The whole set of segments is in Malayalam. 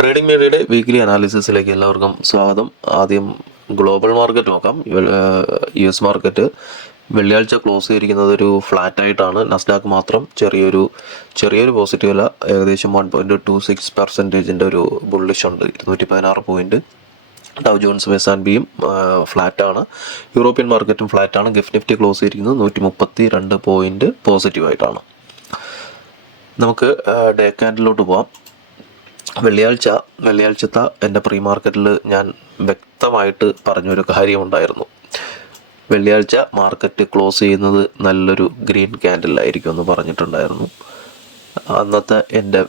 ട്രേഡിംഗ് മീഡിയയുടെ വീക്ക്ലി അനാലിസിസിലേക്ക് എല്ലാവർക്കും സ്വാഗതം. ആദ്യം ഗ്ലോബൽ മാർക്കറ്റ് നോക്കാം. US മാർക്കറ്റ് വെള്ളിയാഴ്ച ക്ലോസ് ചെയ്തിരിക്കുന്നത് ഒരു ഫ്ലാറ്റ് ആയിട്ടാണ്. നസ്ഡാക്ക് മാത്രം ചെറിയൊരു പോസിറ്റീവ് അല്ല, ഏകദേശം 1.26% ഒരു ബുള്ളിഷ് ഉണ്ട്, 216 പോയിന്റ്. ഡൗ ജോൺസും S&Pയും ഫ്ലാറ്റാണ്. യൂറോപ്യൻ മാർക്കറ്റും ഫ്ലാറ്റാണ്. ഗിഫ്റ്റ് നിഫ്റ്റി ക്ലോസ് ചെയ്തിരിക്കുന്നത് 132 പോയിന്റ് പോസിറ്റീവായിട്ടാണ്. നമുക്ക് ഡേ ക്യാൻഡിലോട്ട് പോകാം. വെള്ളിയാഴ്ചത്തെ എൻ്റെ പ്രീ മാർക്കറ്റിൽ ഞാൻ വ്യക്തമായിട്ട് പറഞ്ഞൊരു കാര്യമുണ്ടായിരുന്നു. വെള്ളിയാഴ്ച മാർക്കറ്റ് ക്ലോസ് ചെയ്യുന്നത് നല്ലൊരു ഗ്രീൻ ക്യാൻഡിലായിരിക്കും എന്ന് പറഞ്ഞിട്ടുണ്ടായിരുന്നു. അന്നത്തെ എൻ്റെ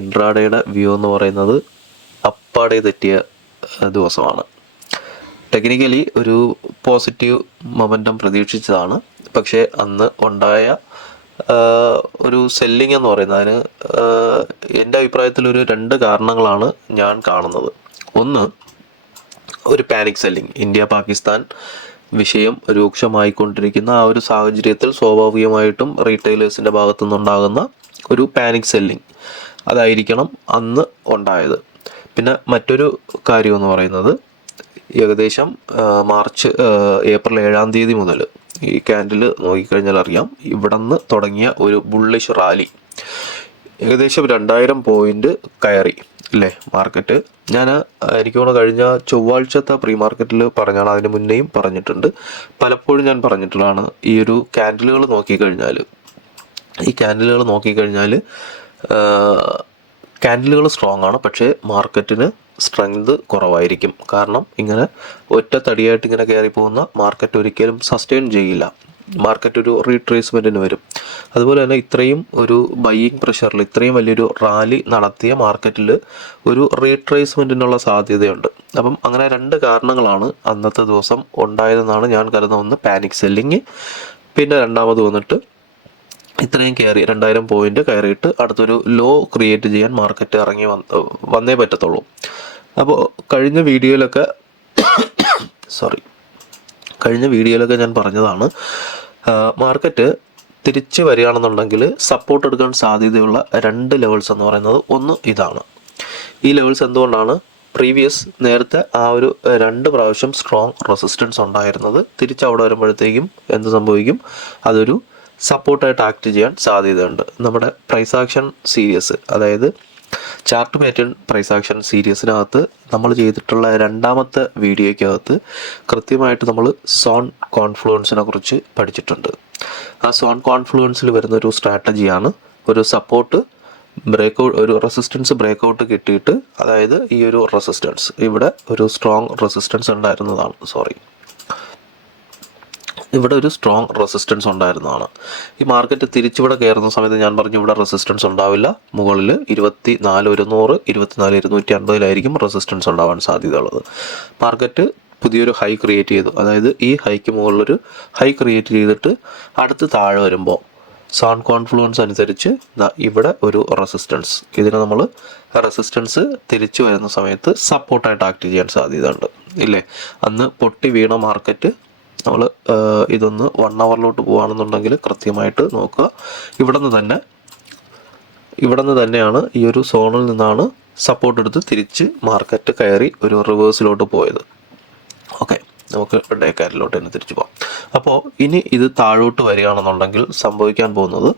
ഇൻട്രാഡേയുടെ വ്യൂ എന്ന് പറയുന്നത് അപ്പാടെ തെറ്റിയ ദിവസമാണ്. ടെക്നിക്കലി ഒരു പോസിറ്റീവ് മൊമെൻറ്റം പ്രതീക്ഷിച്ചതാണ്. പക്ഷേ അന്ന് ഉണ്ടായ ഒരു സെല്ലിംഗ് എന്ന് പറയുന്നതിന് എൻ്റെ അഭിപ്രായത്തിൽ ഒരു 2 കാരണങ്ങളാണ് ഞാൻ കാണുന്നത്. ഒന്ന്, ഒരു പാനിക് സെല്ലിംഗ്. ഇന്ത്യ പാകിസ്ഥാൻ വിഷയം രൂക്ഷമായിക്കൊണ്ടിരിക്കുന്ന ആ ഒരു സാഹചര്യത്തിൽ സ്വാഭാവികമായിട്ടും റീറ്റെയിലേഴ്സിൻ്റെ ഭാഗത്തു നിന്നുണ്ടാകുന്ന ഒരു പാനിക് സെല്ലിംഗ് അതായിരിക്കണം അന്ന് ഉണ്ടായത്. പിന്നെ മറ്റൊരു കാര്യം എന്ന് പറയുന്നത് ഏകദേശം ഏപ്രിൽ 7-ാം തീയതി മുതൽ ഈ ക്യാൻഡിൽ നോക്കിക്കഴിഞ്ഞാൽ അറിയാം, ഇവിടെ നിന്ന് തുടങ്ങിയ ഒരു ബുള്ളിഷ് റാലി ഏകദേശം 2000 പോയിന്റ് കയറി അല്ലേ മാർക്കറ്റ്. എനിക്ക് തോന്നുന്നു കഴിഞ്ഞ ചൊവ്വാഴ്ചത്തെ പ്രീ മാർക്കറ്റിൽ പറഞ്ഞാണ്, അതിന് മുന്നേയും പറഞ്ഞിട്ടുണ്ട്, പലപ്പോഴും ഞാൻ പറഞ്ഞിട്ടുള്ളതാണ്. ഈ ഒരു ക്യാൻഡിലുകൾ നോക്കിക്കഴിഞ്ഞാൽ ക്യാൻഡിലുകൾ സ്ട്രോങ് ആണ്, പക്ഷേ മാർക്കറ്റിന് സ്ട്രെങ്ത് കുറവായിരിക്കും. കാരണം ഇങ്ങനെ ഒറ്റ തടിയായിട്ട് ഇങ്ങനെ കയറി പോകുന്ന മാർക്കറ്റ് ഒരിക്കലും സസ്റ്റെയിൻ ചെയ്യില്ല. മാർക്കറ്റ് ഒരു റീട്രേസ്മെൻറ്റിന് വരും. അതുപോലെ തന്നെ ഇത്രയും ഒരു ബൈയിങ് പ്രഷറിൽ ഇത്രയും വലിയൊരു റാലി നടത്തിയ മാർക്കറ്റിൽ ഒരു റീട്രേസ്മെൻറ്റിനുള്ള സാധ്യതയുണ്ട്. അപ്പം അങ്ങനെ 2 കാരണങ്ങളാണ് അന്നത്തെ ദിവസം ഉണ്ടായതെന്നാണ് ഞാൻ കരുതുന്ന. ഒന്ന്, പാനിക് സെല്ലിങ്. പിന്നെ രണ്ടാമത് വന്നിട്ട് ഇത്രയും കയറി 2000 പോയിന്റ് കയറിയിട്ട് അടുത്തൊരു ലോ ക്രിയേറ്റ് ചെയ്യാൻ മാർക്കറ്റ് ഇറങ്ങി വന്നേ പറ്റത്തുള്ളൂ. അപ്പോൾ കഴിഞ്ഞ വീഡിയോയിലൊക്കെ ഞാൻ പറഞ്ഞതാണ്, മാർക്കറ്റ് തിരിച്ച് വരികയാണെന്നുണ്ടെങ്കിൽ സപ്പോർട്ട് എടുക്കാൻ സാധ്യതയുള്ള 2 ലെവൽസ് എന്ന് പറയുന്നത് ഒന്ന് ഇതാണ്. ഈ ലെവൽസ് എന്തുകൊണ്ടാണ്? നേരത്തെ ആ ഒരു 2 പ്രാവശ്യം സ്ട്രോങ് റെസിസ്റ്റൻസ് ഉണ്ടായിരുന്നത് തിരിച്ചവിടെ വരുമ്പോഴത്തേക്കും എന്ത് സംഭവിക്കും? അതൊരു സപ്പോർട്ടായിട്ട് ആക്ട് ചെയ്യാൻ സാധ്യതയുണ്ട്. നമ്മുടെ പ്രൈസ് ആക്ഷൻ സീരീസ്, അതായത് ചാർട്ട് പാറ്റേൺ പ്രൈസ് ആക്ഷൻ സീരീസിനകത്ത് നമ്മൾ ചെയ്തിട്ടുള്ള 2ാമത്തെ വീഡിയോയ്ക്കകത്ത് കൃത്യമായിട്ട് നമ്മൾ സോൺ കോൺഫ്ലുവൻസിനെ കുറിച്ച് പഠിച്ചിട്ടുണ്ട്. ആ സോൺ കോൺഫ്ലുവൻസിൽ വരുന്നൊരു സ്ട്രാറ്റജിയാണ് ഒരു റെസിസ്റ്റൻസ് ബ്രേക്കൗട്ട് കിട്ടിയിട്ട്, അതായത് ഈ ഒരു റെസിസ്റ്റൻസ് ഇവിടെ ഒരു സ്ട്രോങ് റെസിസ്റ്റൻസ് ഉണ്ടായിരുന്നതാണ്. ഈ മാർക്കറ്റ് തിരിച്ചിവിടെ കയറുന്ന സമയത്ത് ഞാൻ പറഞ്ഞു ഇവിടെ റെസിസ്റ്റൻസ് ഉണ്ടാവില്ല. മുകളിൽ 24,100, 24,250 റെസിസ്റ്റൻസ് ഉണ്ടാവാൻ സാധ്യതയുള്ളത്. മാർക്കറ്റ് പുതിയൊരു ഹൈ ക്രിയേറ്റ് ചെയ്തു. അതായത് ഈ ഹൈക്ക് മുകളിലൊരു ഹൈ ക്രിയേറ്റ് ചെയ്തിട്ട് അടുത്ത് താഴെ വരുമ്പോൾ സോൺ കോൺഫ്ലുവൻസ് അനുസരിച്ച് ഇവിടെ ഒരു റെസിസ്റ്റൻസ്, ഇതിനെ നമ്മൾ റെസിസ്റ്റൻസ് തിരിച്ചു വരുന്ന സമയത്ത് സപ്പോർട്ടായിട്ട് ആക്ട് ചെയ്യാൻ സാധ്യതയുണ്ട് ഇല്ലേ? അന്ന് പൊട്ടി വീണ മാർക്കറ്റ് നമ്മൾ ഇതൊന്ന് 1 അവറിലോട്ട് പോകുകയാണെന്നുണ്ടെങ്കിൽ കൃത്യമായിട്ട് നോക്കുക. ഇവിടെ നിന്ന് തന്നെയാണ് ഈ ഒരു സോണിൽ നിന്നാണ് സപ്പോർട്ട് എടുത്ത് തിരിച്ച് മാർക്കറ്റ് കയറി ഒരു റിവേഴ്സിലോട്ട് പോയത്. ഓക്കെ, നമുക്ക് ഡേ ക്യാൻഡിലോട്ട് തന്നെ തിരിച്ചു പോകാം. അപ്പോൾ ഇനി ഇത് താഴോട്ട് വരികയാണെന്നുണ്ടെങ്കിൽ സംഭവിക്കാൻ പോകുന്നത്,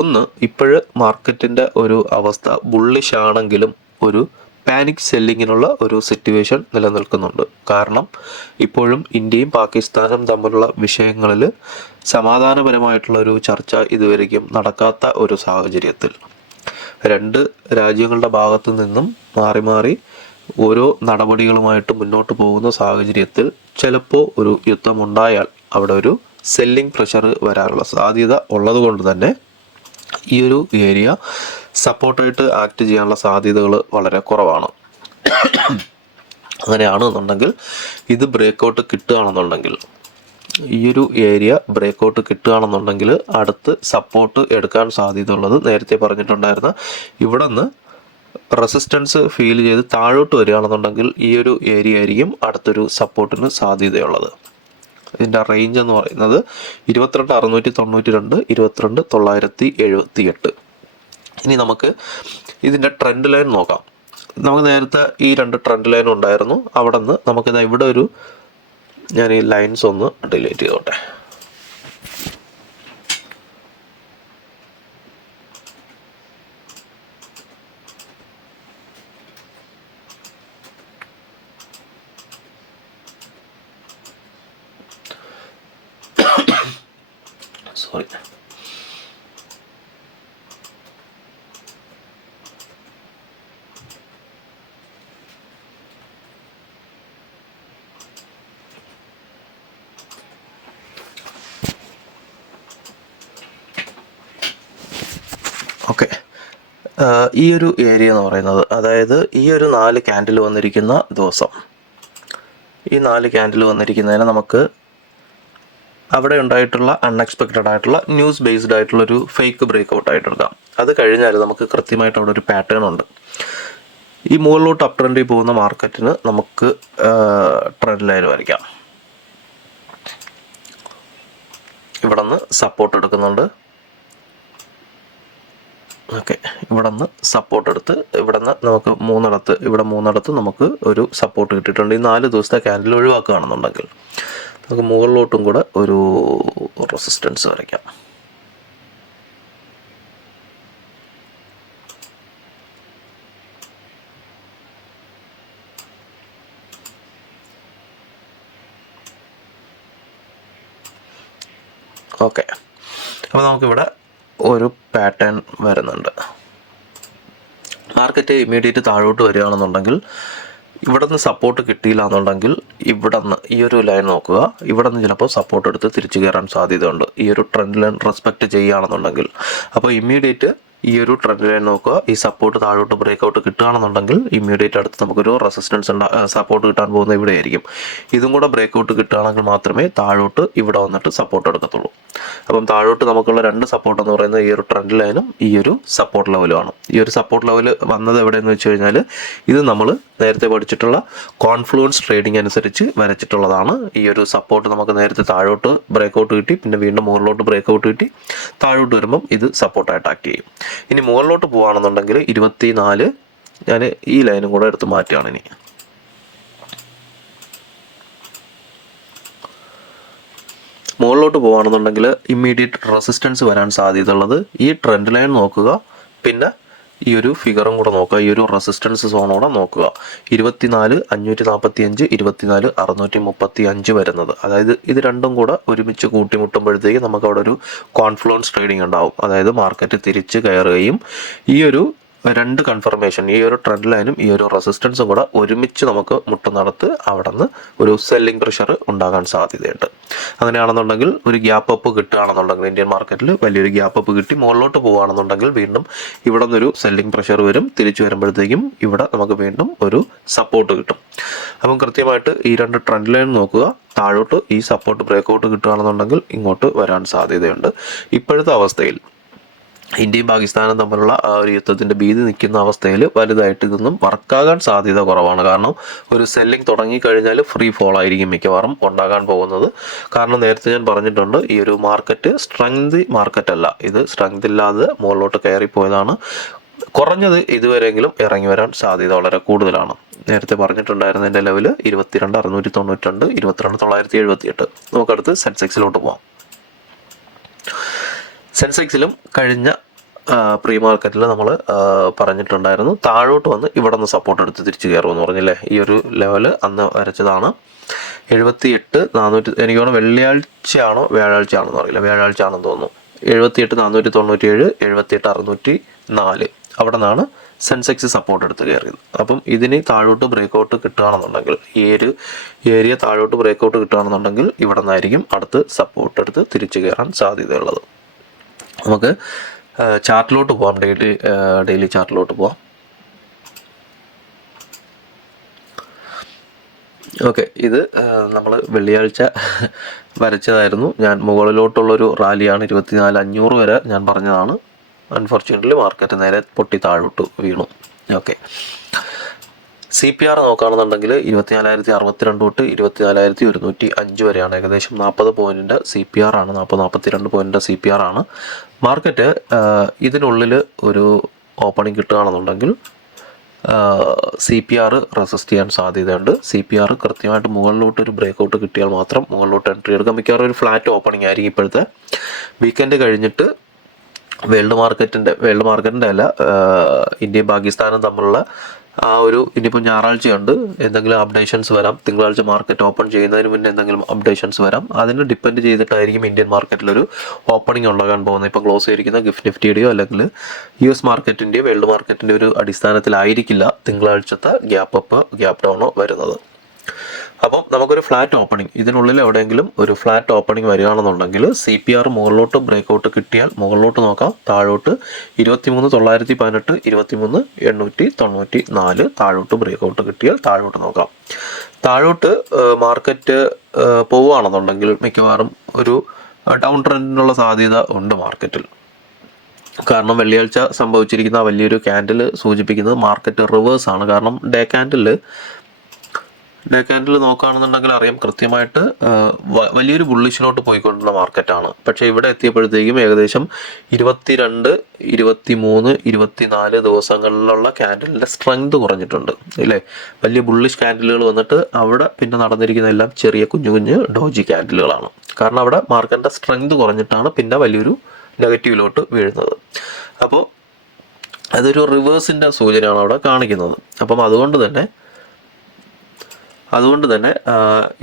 ഒന്ന്, ഇപ്പോഴ് മാർക്കറ്റിൻ്റെ ഒരു അവസ്ഥ ബുള്ളിഷ് ആണെങ്കിലും ഒരു പാനിക് സെല്ലിങ്ങിനുള്ള ഒരു സിറ്റുവേഷൻ നിലനിൽക്കുന്നുണ്ട്. കാരണം ഇപ്പോഴും ഇന്ത്യയും പാകിസ്ഥാനും തമ്മിലുള്ള വിഷയങ്ങളിൽ സമാധാനപരമായിട്ടുള്ള ഒരു ചർച്ച ഇതുവരെയും നടക്കാത്ത ഒരു സാഹചര്യത്തിൽ 2 രാജ്യങ്ങളുടെ ഭാഗത്തു നിന്നും മാറി ഓരോ നടപടികളുമായിട്ട് മുന്നോട്ട് പോകുന്ന സാഹചര്യത്തിൽ ചിലപ്പോൾ ഒരു യുദ്ധമുണ്ടായാൽ അവിടെ ഒരു സെല്ലിംഗ് പ്രഷർ വരാനുള്ള സാധ്യത ഉള്ളത് കൊണ്ട് തന്നെ ഈ ഒരു ഏരിയ സപ്പോർട്ടായിട്ട് ആക്ട് ചെയ്യാനുള്ള സാധ്യതകൾ വളരെ കുറവാണ്. അങ്ങനെയാണെന്നുണ്ടെങ്കിൽ ഇത് ബ്രേക്കൗട്ട് കിട്ടുകയാണെന്നുണ്ടെങ്കിൽ, ഈ ഒരു ഏരിയ ബ്രേക്കൗട്ട് കിട്ടുകയാണെന്നുണ്ടെങ്കിൽ അടുത്ത് സപ്പോർട്ട് എടുക്കാൻ സാധ്യതയുള്ളത് നേരത്തെ പറഞ്ഞിട്ടുണ്ടായിരുന്ന ഇവിടെ നിന്ന് റെസിസ്റ്റൻസ് ഫീൽ ചെയ്ത് താഴോട്ട് വരികയാണെന്നുണ്ടെങ്കിൽ ഈ ഒരു ഏരിയ ആയിരിക്കും അടുത്തൊരു സപ്പോർട്ടിന് സാധ്യതയുള്ളത്. ഇതിൻ്റെ റേഞ്ച് എന്ന് പറയുന്നത് 22,692, 22,978. ഇനി നമുക്ക് ഇതിൻ്റെ ട്രെൻഡ് ലൈൻ നോക്കാം. നമുക്ക് നേരത്തെ ഈ 2 ട്രെൻഡ് ലൈൻ ഉണ്ടായിരുന്നു. അവിടെ നിന്ന് നമുക്കിത് ഇവിടെ ഒരു ഞാൻ ഈ ലൈൻസ് ഒന്ന് ഡിലീറ്റ് ചെയ്തോട്ടെ. സോറി. ഓക്കെ, ഈ ഒരു ഏരിയ എന്ന് പറയുന്നത്, അതായത് ഈ ഒരു 4 ക്യാൻഡിൽ വന്നിരിക്കുന്ന ദിവസം, ഈ 4 ക്യാൻഡിൽ വന്നിരിക്കുന്നതിന് നമുക്ക് അവിടെ ഉണ്ടായിട്ടുള്ള അൺഎക്സ്പെക്റ്റഡ് ആയിട്ടുള്ള ന്യൂസ് ബേസ്ഡ് ആയിട്ടുള്ളൊരു ഫേക്ക് ബ്രേക്ക് ഔട്ട് ആയിട്ട് എടുക്കാം. അത് കഴിഞ്ഞാൽ നമുക്ക് കൃത്യമായിട്ട് അവിടെ ഒരു പാറ്റേൺ ഉണ്ട്. ഈ മുകളിലോട്ട് അപ് ട്രെൻഡിൽ പോകുന്ന മാർക്കറ്റിന് നമുക്ക് ട്രെൻഡ് ലൈൻ വരയ്ക്കാം. ഇവിടെ നിന്ന് സപ്പോർട്ട് എടുക്കുന്നുണ്ട്. ഓക്കെ, ഇവിടെ നിന്ന് സപ്പോർട്ട് എടുത്ത് ഇവിടെ നിന്ന് നമുക്ക് മൂന്നിടത്ത് നമുക്ക് ഒരു സപ്പോർട്ട് കിട്ടിയിട്ടുണ്ട്. ഈ 4 ദിവസത്തെ ക്യാൻഡിൽ ഒഴിവാക്കുകയാണെന്നുണ്ടെങ്കിൽ നമുക്ക് മുകളിലോട്ടും കൂടെ ഒരു റെസിസ്റ്റൻസ് വരയ്ക്കാം. ഓക്കെ, അപ്പോൾ നമുക്കിവിടെ ഒരു പാറ്റേൺ വരുന്നുണ്ട്. മാർക്കറ്റ് ഇമ്മീഡിയറ്റ് താഴോട്ട് വരികയാണെന്നുണ്ടെങ്കിൽ ഇവിടെ നിന്ന് സപ്പോർട്ട് കിട്ടിയില്ല എന്നുണ്ടെങ്കിൽ ഇവിടെ നിന്ന് ഈ ഒരു ലൈൻ നോക്കുക. ഇവിടെ നിന്ന് ചിലപ്പോൾ സപ്പോർട്ട് എടുത്ത് തിരിച്ചു കയറാൻ സാധ്യതയുണ്ട്, ഈ ഒരു ട്രെൻഡ് ലൈൻ റെസ്പെക്റ്റ് ചെയ്യുകയാണെന്നുണ്ടെങ്കിൽ. അപ്പോൾ ഇമ്മീഡിയറ്റ് ഈ ഒരു ട്രെൻഡ് ലൈൻ നോക്കുക. ഈ സപ്പോർട്ട് താഴോട്ട് ബ്രേക്ക് ഔട്ട് കിട്ടുകയാണെന്നുണ്ടെങ്കിൽ ഇമ്മീഡിയറ്റ് അടുത്ത് നമുക്കൊരു റെസിസ്റ്റൻസ് സപ്പോർട്ട് കിട്ടാൻ പോകുന്നത് ഇവിടെ ആയിരിക്കും. ഇതും കൂടെ ബ്രേക്ക് ഔട്ട് കിട്ടുകയാണെങ്കിൽ മാത്രമേ താഴോട്ട് ഇവിടെ വന്നിട്ട് സപ്പോർട്ട് എടുക്കത്തുള്ളൂ. അപ്പം താഴോട്ട് നമുക്കുള്ള 2 സപ്പോർട്ട് എന്ന് പറയുന്നത് ഈ ഒരു ട്രെൻഡ് ലൈനും ഈ ഒരു സപ്പോർട്ട് ലെവലുമാണ്. ഈ ഒരു സപ്പോർട്ട് ലെവൽ വന്നത് എവിടെയെന്ന് വെച്ച് കഴിഞ്ഞാൽ ഇത് നമ്മൾ നേരത്തെ പഠിച്ചിട്ടുള്ള കോൺഫ്ലുവൻസ് ട്രേഡിംഗ് അനുസരിച്ച് വരച്ചിട്ടുള്ളതാണ്. ഈ ഒരു സപ്പോർട്ട് നമുക്ക് നേരത്തെ താഴോട്ട് ബ്രേക്ക് ഔട്ട് കിട്ടി, പിന്നെ വീണ്ടും മുകളിലോട്ട് ബ്രേക്ക് ഔട്ട് കിട്ടി, താഴോട്ട് വരുമ്പം ഇത് സപ്പോർട്ടായിട്ട് ആക്ട് ചെയ്യും. ഇനി മുകളിലോട്ട് പോവുകയാണെന്നുണ്ടെങ്കിൽ 24 ഞാൻ ഈ ലൈനും കൂടെ എടുത്ത് മാറ്റുകയാണ്. ഇനി മുകളിലോട്ട് പോവുകയാണെന്നുണ്ടെങ്കിൽ ഇമ്മീഡിയറ്റ് റെസിസ്റ്റൻസ് വരാൻ സാധ്യതയുള്ളത് ഈ ട്രെൻഡ് ലൈൻ നോക്കുക, പിന്നെ ഈ ഒരു ഫിഗറും കൂടെ നോക്കുക, ഈ ഒരു റെസിസ്റ്റൻസ് സോണോടെ നോക്കുക. 24,545, 24,635 വരുന്നത്, അതായത് ഇത് രണ്ടും കൂടെ ഒരുമിച്ച് കൂട്ടിമുട്ടുമ്പോഴത്തേക്ക് നമുക്ക് അവിടെ ഒരു കോൺഫ്ലുവൻസ് ട്രേഡിംഗ് ഉണ്ടാവും. അതായത് മാർക്കറ്റ് തിരിച്ച് കയറുകയും ഈ ഒരു 2 കൺഫർമേഷൻ, ഈ ഒരു ട്രെൻഡ് ലൈനും ഈ ഒരു റെസിസ്റ്റൻസും കൂടെ ഒരുമിച്ച് നമുക്ക് മുട്ടുന്നിടത്ത് അവിടെ നിന്ന് ഒരു സെല്ലിംഗ് പ്രഷർ ഉണ്ടാകാൻ സാധ്യതയുണ്ട്. അങ്ങനെയാണെന്നുണ്ടെങ്കിൽ ഒരു ഗ്യാപ്പ് അപ്പ് കിട്ടുകയാണെന്നുണ്ടെങ്കിൽ ഇന്ത്യൻ മാർക്കറ്റിൽ വലിയൊരു ഗ്യാപ്പ് അപ്പ് കിട്ടി മുകളിലോട്ട് പോവുകയാണെന്നുണ്ടെങ്കിൽ വീണ്ടും ഇവിടെ നിന്നൊരു സെല്ലിംഗ് പ്രഷർ വരും. തിരിച്ചു വരുമ്പോഴത്തേക്കും ഇവിടെ നമുക്ക് വീണ്ടും ഒരു സപ്പോർട്ട് കിട്ടും. അപ്പം കൃത്യമായിട്ട് ഈ 2 ട്രെൻഡ് ലൈൻ നോക്കുക. താഴോട്ട് ഈ സപ്പോർട്ട് ബ്രേക്ക് ഔട്ട് കിട്ടുകയാണെന്നുണ്ടെങ്കിൽ ഇങ്ങോട്ട് വരാൻ സാധ്യതയുണ്ട്. ഇപ്പോഴത്തെ അവസ്ഥയിൽ ഇന്ത്യയും പാകിസ്ഥാനും തമ്മിലുള്ള ആ ഒരു യുദ്ധത്തിൻ്റെ ഭീതി നിൽക്കുന്ന അവസ്ഥയിൽ വലുതായിട്ട് ഇതൊന്നും വർക്കാകാൻ സാധ്യത കുറവാണ്. കാരണം ഒരു സെല്ലിംഗ് തുടങ്ങിക്കഴിഞ്ഞാൽ ഫ്രീ ഫോൾ ആയിരിക്കും മിക്കവാറും ഉണ്ടാകാൻ പോകുന്നത്. കാരണം നേരത്തെ ഞാൻ പറഞ്ഞിട്ടുണ്ട്, ഈ ഒരു മാർക്കറ്റ് സ്ട്രെങ്ത് മാർക്കറ്റ് അല്ല, ഇത് സ്ട്രെങ്ത് ഇല്ലാതെ മുകളിലോട്ട് കയറിപ്പോയതാണ്. കുറഞ്ഞത് ഇതുവരെയെങ്കിലും ഇറങ്ങി വരാൻ സാധ്യത വളരെ കൂടുതലാണ്. നേരത്തെ പറഞ്ഞിട്ടുണ്ടായിരുന്നതിൻ്റെ ലെവൽ 22,692, 22,978. നമുക്കടുത്ത് സെൻസെക്സിലോട്ട് പോകാം. സെൻസെക്സിലും കഴിഞ്ഞ പ്രീ മാർക്കറ്റിൽ നമ്മൾ പറഞ്ഞിട്ടുണ്ടായിരുന്നു താഴോട്ട് വന്ന് ഇവിടെ നിന്ന് സപ്പോർട്ട് എടുത്ത് തിരിച്ചു കയറുമെന്ന് പറഞ്ഞില്ലേ. ഈ ഒരു ലെവൽ അന്ന് വരച്ചതാണ്. 78,400, എനിക്ക് തോന്നുന്നു വെള്ളിയാഴ്ചയാണോ വ്യാഴാഴ്ചയാണെന്ന് അറിയില്ല, വ്യാഴാഴ്ച ആണെന്ന് തോന്നുന്നു. 78,497, 78,604 അവിടെ നിന്നാണ് സെൻസെക്സ് സപ്പോർട്ട് എടുത്ത് കയറിയത്. അപ്പം ഇതിന് താഴോട്ട് ബ്രേക്ക് ഔട്ട് കിട്ടുകയാണെന്നുണ്ടെങ്കിൽ, ഈ ഒരു ഏരിയ താഴോട്ട് ബ്രേക്ക് ഔട്ട് കിട്ടുകയാണെന്നുണ്ടെങ്കിൽ ഇവിടെ നിന്നായിരിക്കും അടുത്ത് സപ്പോർട്ട് എടുത്ത് തിരിച്ചു കയറാൻ സാധ്യതയുള്ളത്. നമുക്ക് ചാർട്ടിലോട്ട് പോകാം. ഡെയിലി ചാർട്ടിലോട്ട് പോകാം. ഓക്കെ, ഇത് നമ്മൾ വെള്ളിയാഴ്ച വരച്ചതായിരുന്നു. ഞാൻ മുകളിലോട്ടുള്ളൊരു റാലിയാണ്, 24,500 വരെ ഞാൻ പറഞ്ഞതാണ്. അൺഫോർച്യുനേറ്റ്ലി മാർക്കറ്റ് നേരെ പൊട്ടി താഴോട്ട് വീണു. ഓക്കെ, CPR നോക്കുകയാണെന്നുണ്ടെങ്കിൽ 24,062 തൊട്ട് 24,105 വരെയാണ്. ഏകദേശം 40 പോയിൻറ്റിൻ്റെ CPR ആണ്, 42 പോയിൻറ്റിൻ്റെ CPR ആണ്. മാർക്കറ്റ് ഇതിനുള്ളിൽ ഒരു ഓപ്പണിംഗ് കിട്ടുകയാണെന്നുണ്ടെങ്കിൽ CPR റെസിസ്റ്റ് ചെയ്യാൻ സാധ്യതയുണ്ട്. CPR കൃത്യമായിട്ട് മുകളിലോട്ട് ഒരു ബ്രേക്കൗട്ട് കിട്ടിയാൽ മാത്രം മുകളിലോട്ട് എൻട്രി എടുക്കാം. മിക്കവാറും ഒരു ഫ്ലാറ്റ് ഓപ്പണിംഗ് ആയിരിക്കും ഇപ്പോഴത്തെ. വീക്കെൻഡ് കഴിഞ്ഞിട്ട് വേൾഡ് മാർക്കറ്റിൻ്റെ അല്ല, ഇന്ത്യയും പാകിസ്ഥാനും തമ്മിലുള്ള ആ ഒരു ഇനിയിപ്പോൾ ഞായറാഴ്ചയുണ്ട്, എന്തെങ്കിലും അപ്ഡേഷൻസ് വരാം. തിങ്കളാഴ്ച മാർക്കറ്റ് ഓപ്പൺ ചെയ്യുന്നതിന് മുന്നേ എന്തെങ്കിലും അപ്ഡേഷൻസ് വരാം. അതിന് ഡിപ്പെൻഡ് ചെയ്തിട്ടായിരിക്കും ഇന്ത്യൻ മാർക്കറ്റിലൊരു ഓപ്പണിംഗ് ഉണ്ടാകാൻ പോകുന്നത്. ഇപ്പോൾ ക്ലോസ് ചെയ്തിരിക്കുന്ന ഗിഫ്റ്റ് നിഫ്റ്റിയുടെയോ അല്ലെങ്കിൽ US മാർക്കറ്റിൻ്റെയോ വേൾഡ് മാർക്കറ്റിൻ്റെ ഒരു അടിസ്ഥാനത്തിലായിരിക്കില്ല തിങ്കളാഴ്ചത്തെ ഗ്യാപ്പ് അപ്പ് ഗ്യാപ്പ് ഡൗണോ വരുന്നത്. അപ്പം നമുക്കൊരു ഫ്ലാറ്റ് ഓപ്പണിംഗ്, ഇതിനുള്ളിൽ എവിടെയെങ്കിലും ഒരു ഫ്ലാറ്റ് ഓപ്പണിംഗ് വരികയാണെന്നുണ്ടെങ്കിൽ CPR മുകളിലോട്ട് ബ്രേക്കൗട്ട് കിട്ടിയാൽ മുകളിലോട്ട് നോക്കാം. താഴോട്ട് 23,918, 23,894 താഴോട്ട് ബ്രേക്കൗട്ട് കിട്ടിയാൽ താഴോട്ട് നോക്കാം. താഴോട്ട് മാർക്കറ്റ് പോവുകയാണെന്നുണ്ടെങ്കിൽ മിക്കവാറും ഒരു ഡൗൺ ട്രെൻഡിനുള്ള സാധ്യത ഉണ്ട് മാർക്കറ്റിൽ. കാരണം വെള്ളിയാഴ്ച സംഭവിച്ചിരിക്കുന്ന വലിയൊരു ക്യാൻഡിൽ സൂചിപ്പിക്കുന്നത് മാർക്കറ്റ് റിവേഴ്സ് ആണ്. കാരണം ഡേ ക്യാൻഡിൽ നോക്കുകയാണെന്നുണ്ടെങ്കിൽ അറിയാം കൃത്യമായിട്ട് വലിയൊരു ബുള്ളിഷിലോട്ട് പോയിക്കൊണ്ടിരുന്ന മാർക്കറ്റാണ്. പക്ഷേ ഇവിടെ എത്തിയപ്പോഴത്തേക്കും ഏകദേശം 22, 23, 24 ദിവസങ്ങളിലുള്ള ക്യാൻഡലിൻ്റെ സ്ട്രെങ്ത് കുറഞ്ഞിട്ടുണ്ട് അല്ലേ. വലിയ ബുള്ളിഷ് ക്യാൻഡലുകൾ വന്നിട്ട് അവിടെ പിന്നെ നടന്നിരിക്കുന്ന എല്ലാം ചെറിയ കുഞ്ഞു ഡോജി ക്യാൻഡലുകളാണ്. കാരണം അവിടെ മാർക്കറ്റിൻ്റെ സ്ട്രെങ്ത് കുറഞ്ഞിട്ടാണ് പിന്നെ വലിയൊരു നെഗറ്റീവിലോട്ട് വീഴുന്നത്. അപ്പോൾ അതൊരു റിവേഴ്സിൻ്റെ സൂചനയാണ് അവിടെ കാണിക്കുന്നത്. അപ്പം അതുകൊണ്ട് തന്നെ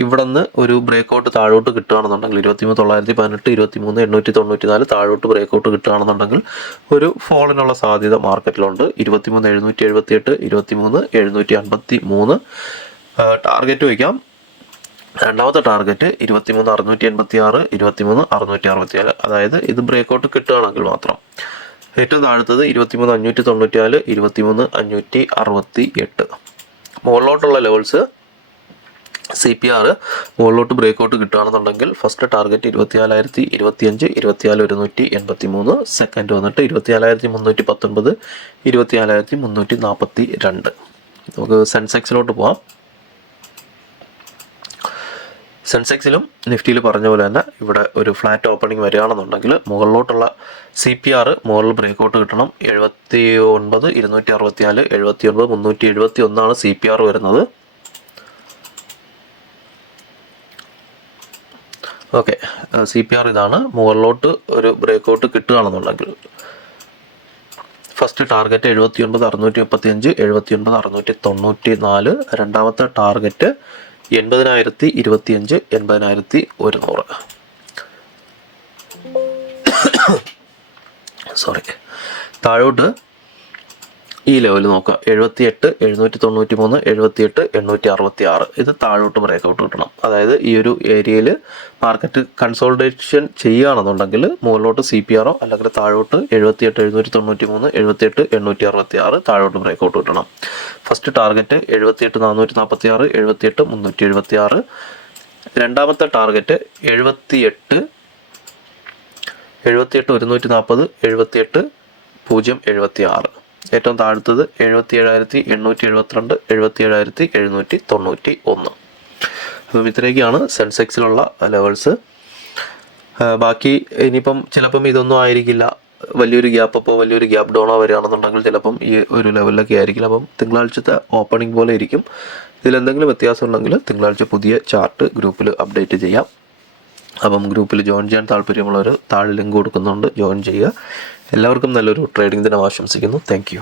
ഇവിടെ നിന്ന് ഒരു ബ്രേക്കൗട്ട് താഴോട്ട് കിട്ടുകയാണെന്നുണ്ടെങ്കിൽ 23,918, 23,894 താഴോട്ട് ബ്രേക്കൗട്ട് കിട്ടുകയാണെന്നുണ്ടെങ്കിൽ ഒരു ഫോളിനുള്ള സാധ്യത മാർക്കറ്റിലുണ്ട്. 23,778, 23,753 ടാർഗറ്റ് വയ്ക്കാം. രണ്ടാമത്തെ ടാർഗറ്റ് 23,686, 23,664. അതായത് ഇത് ബ്രേക്കൗട്ട് കിട്ടുകയാണെങ്കിൽ മാത്രം. ഏറ്റവും താഴത്തത് 23,594, 23,568. മുകളിലോട്ടുള്ള ലെവൽസ് CPR മുകളിലോട്ട് ബ്രേക്കൗട്ട് കിട്ടുകയാണെന്നുണ്ടെങ്കിൽ ഫസ്റ്റ് ടാർഗറ്റ് 24,025, 24,183. സെക്കൻഡ് വന്നിട്ട് 24,319, 24,342. നമുക്ക് സെൻസെക്സിലോട്ട് പോവാം. സെൻസെക്സിലും നിഫ്റ്റിയിൽ പറഞ്ഞ പോലെ തന്നെ ഇവിടെ ഒരു ഫ്ലാറ്റ് ഓപ്പണിംഗ് വരികയാണെന്നുണ്ടെങ്കിൽ മുകളിലോട്ടുള്ള CPR മുകളിൽ ബ്രേക്കൗട്ട് കിട്ടണം. 79,264, 79,371 CPR വരുന്നത്. ഓക്കെ, CPR ഇതാണ്. മുകളിലോട്ട് ഒരു ബ്രേക്കൗട്ട് കിട്ടുകയാണെന്നുണ്ടെങ്കിൽ ഫസ്റ്റ് ടാർഗറ്റ് 79,635, 79,694. രണ്ടാമത്തെ ടാർഗറ്റ് 80,025, 80,100. സോറി, താഴോട്ട് ഈ ലെവൽ നോക്കാം. 78, 793, 78, 866. ഇത് താഴോട്ട് ബ്രേക്കൗട്ട് കിട്ടണം. അതായത് ഈ ഒരു ഏരിയയിൽ മാർക്കറ്റ് കൺസോൾട്ടേഷൻ ചെയ്യുകയാണെന്നുണ്ടെങ്കിൽ മുകളിലോട്ട് CPR അല്ലെങ്കിൽ താഴോട്ട് 78, 793, 78, 866 താഴോട്ട് ബ്രേക്കൗട്ട് കിട്ടണം. First target 78,446, 78,376. രണ്ടാമത്തെ ടാർഗറ്റ് 78, 140, 78,076. ഏറ്റവും താഴത്തത് 77,872, 77,791. അപ്പം ഇത്രയൊക്കെയാണ് സെൻസെക്സിലുള്ള ലെവൽസ്. ബാക്കി ഇനിയിപ്പം ചിലപ്പം ഇതൊന്നും ആയിരിക്കില്ല, വലിയൊരു ഗ്യാപ്പ് അപ്പോ വലിയൊരു ഗ്യാപ്പ് ഡൗണോ വരികയാണെന്നുണ്ടെങ്കിൽ ചിലപ്പം ഈ ഒരു ലെവലിലൊക്കെ ആയിരിക്കില്ല. അപ്പം തിങ്കളാഴ്ചത്തെ ഓപ്പണിംഗ് പോലെ ഇരിക്കും. ഇതിലെന്തെങ്കിലും വ്യത്യാസം ഉണ്ടെങ്കിൽ തിങ്കളാഴ്ച പുതിയ ചാർട്ട് ഗ്രൂപ്പിൽ അപ്ഡേറ്റ് ചെയ്യാം. അപ്പം ഗ്രൂപ്പിൽ ജോയിൻ ചെയ്യാൻ താല്പര്യമുള്ളവർ താഴെ ലിങ്ക് കൊടുക്കുന്നുണ്ട്, ജോയിൻ ചെയ്യുക. എല്ലാവർക്കും നല്ലൊരു ട്രേഡിംഗ് ദിനം ആശംസിക്കുന്നു. Thank you.